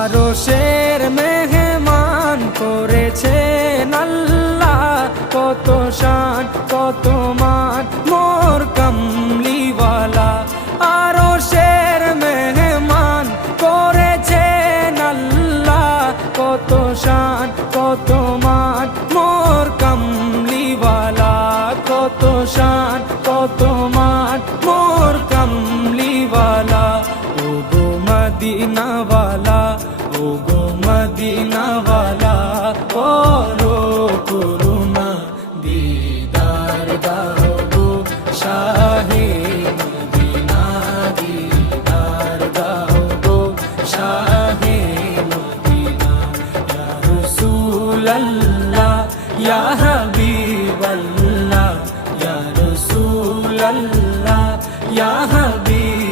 আরশের মেহমান করেছেন আল্লাহ, কত শান কত মান মোর কামলিওয়ালা। আরশের মেহমান করেছেন আল্লাহ, কত শান কত মান মোর কামলিওয়ালা, কত শান কত মান মোর কামলিওয়ালা। ও গো মদিনাওয়ালা